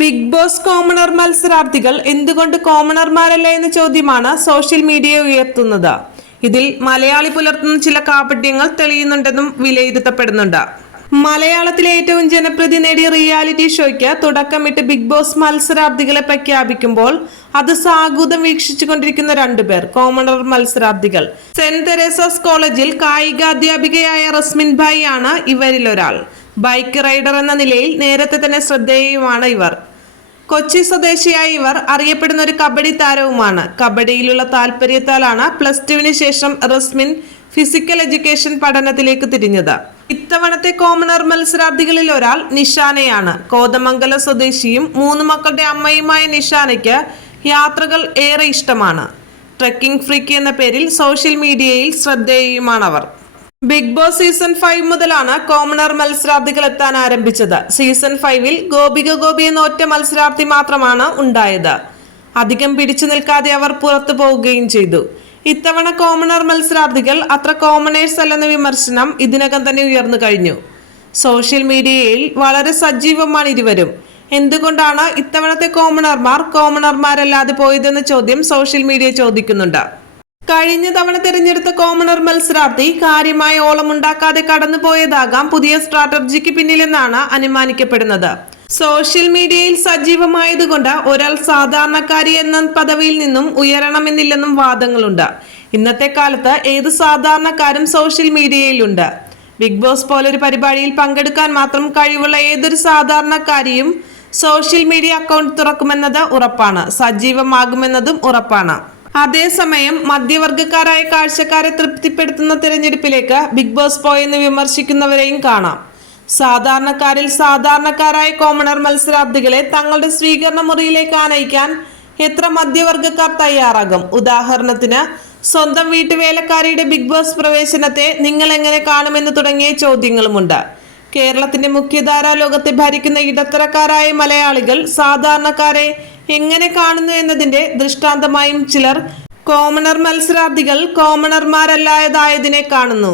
Big boss commoner മത്സരാർത്ഥികൾ എന്തുകൊണ്ട് കോമണർമാരല്ല എന്ന ചോദ്യമാണ് സോഷ്യൽ മീഡിയ ഉയർത്തുന്നത്. ഇതിൽ മലയാളി പുലർത്തുന്ന ചില കാപട്യങ്ങൾ തെളിയുന്നുണ്ടെന്നും വിലയിരുത്തപ്പെടുന്നുണ്ട്. മലയാളത്തിലെ ഏറ്റവും ജനപ്രീതി നേടിയ റിയാലിറ്റി ഷോയ്ക്ക് തുടക്കമിട്ട് ബിഗ് ബോസ് മത്സരാർത്ഥികളെ പ്രഖ്യാപിക്കുമ്പോൾ അത് സാഗൂതം വീക്ഷിച്ചുകൊണ്ടിരിക്കുന്ന രണ്ടുപേർ കോമണർ മത്സരാർത്ഥികൾ. സെന്റ് തെരേസസ് കോളേജിൽ കായികാധ്യാപികയായ റസ്മിൻ ഭായി ആണ് ഇവരിൽ ഒരാൾ ബൈക്ക് റൈഡർ എന്ന നിലയിൽ നേരത്തെ തന്നെ ശ്രദ്ധേയമാണ് ഇവർ. കൊച്ചി സ്വദേശിയായ ഇവർ അറിയപ്പെടുന്ന ഒരു കബഡി താരവുമാണ്. കബഡിയിലുള്ള താല്പര്യത്താലാണ് പ്ലസ് ടുവിന് ശേഷം റസ്മിൻ ഫിസിക്കൽ എഡ്യൂക്കേഷൻ പഠനത്തിലേക്ക് തിരിഞ്ഞത്. ഇത്തവണത്തെ കോമണർ മത്സരാർത്ഥികളിൽ ഒരാൾ നിഷാനയാണ്. കോതമംഗലം സ്വദേശിയും മൂന്ന് മക്കളുടെ അമ്മയുമായ നിഷാനയ്ക്ക് യാത്രകൾ ഏറെ ഇഷ്ടമാണ്. ട്രക്കിംഗ് ഫ്രീക്ക് എന്ന പേരിൽ സോഷ്യൽ മീഡിയയിൽ ശ്രദ്ധേയയുമാണവർ. ബിഗ് ബോസ് സീസൺ ഫൈവ് മുതലാണ് കോമണർ മത്സരാർത്ഥികൾ എത്താൻ ആരംഭിച്ചത്. സീസൺ ഫൈവിൽ ഗോപിക ഗോപി എന്ന ഒറ്റ മത്സരാർത്ഥി മാത്രമാണ് ഉണ്ടായത്. അധികം പിടിച്ചു നിൽക്കാതെ അവർ പുറത്തു പോവുകയും ചെയ്തു. ഇത്തവണ കോമണർ മത്സരാർത്ഥികൾ അത്ര കോമണേഴ്സ് അല്ലെന്ന വിമർശനം ഇതിനകം തന്നെ ഉയർന്നു കഴിഞ്ഞു. സോഷ്യൽ മീഡിയയിൽ വളരെ സജീവമാണ് ഇരുവരും. എന്തുകൊണ്ടാണ് ഇത്തവണത്തെ കോമണർമാർ കോമണർമാരല്ലാതെ പോയതെന്ന ചോദ്യം സോഷ്യൽ മീഡിയ ചോദിക്കുന്നുണ്ട്. കഴിഞ്ഞ തവണ തിരഞ്ഞെടുത്ത കോമണർ മത്സരാർത്ഥി കാര്യമായ ഓളമുണ്ടാക്കാതെ കടന്നുപോയതാകാം പുതിയ സ്ട്രാറ്റജിക്ക് പിന്നിലെന്നാണ് അനുമാനിക്കപ്പെടുന്നത്. സോഷ്യൽ മീഡിയയിൽ സജീവമായതുകൊണ്ട് ഒരാൾ സാധാരണക്കാരി എന്ന പദവിയിൽ നിന്നും ഉയരണമെന്നില്ലെന്നും വാദങ്ങളുണ്ട്. ഇന്നത്തെ കാലത്ത് ഏത് സാധാരണക്കാരും സോഷ്യൽ മീഡിയയിലുണ്ട്. ബിഗ് ബോസ് പോലൊരു പരിപാടിയിൽ പങ്കെടുക്കാൻ മാത്രം കഴിവുള്ള ഏതൊരു സാധാരണക്കാരിയും സോഷ്യൽ മീഡിയ അക്കൗണ്ട് തുറക്കുമെന്നത് ഉറപ്പാണ്. സജീവമാകുമെന്നതും ഉറപ്പാണ്. അതേസമയം മധ്യവർഗക്കാരായ കാഴ്ചക്കാരെ തൃപ്തിപ്പെടുത്തുന്ന തിരഞ്ഞെടുപ്പിലേക്ക് ബിഗ് ബോസ് പോയെന്ന് വിമർശിക്കുന്നവരെയും കാണാം. സാധാരണക്കാരിൽ സാധാരണക്കാരായ കോമണർ മത്സരാർത്ഥികളെ തങ്ങളുടെ സ്വീകരണ മുറിയിലേക്ക് ആനയിക്കാൻ എത്ര മധ്യവർഗക്കാർ തയ്യാറാകും? ഉദാഹരണത്തിന് സ്വന്തം വീട്ടുവേലക്കാരിയുടെ ബിഗ് ബോസ് പ്രവേശനത്തെ നിങ്ങൾ എങ്ങനെ കാണുമെന്ന് തുടങ്ങിയ ചോദ്യങ്ങളുമുണ്ട്. കേരളത്തിന്റെ മുഖ്യധാരാ ലോകത്തെ ഭരിക്കുന്ന ഇടത്തരക്കാരായ മലയാളികൾ സാധാരണക്കാരെ എങ്ങനെ കാണുന്നു എന്നതിന്റെ ദൃഷ്ടാന്തമായും ചിലർ കോമണർ മത്സരാർത്ഥികൾ കോമണർമാരല്ലാതായതിനെ കാണുന്നു.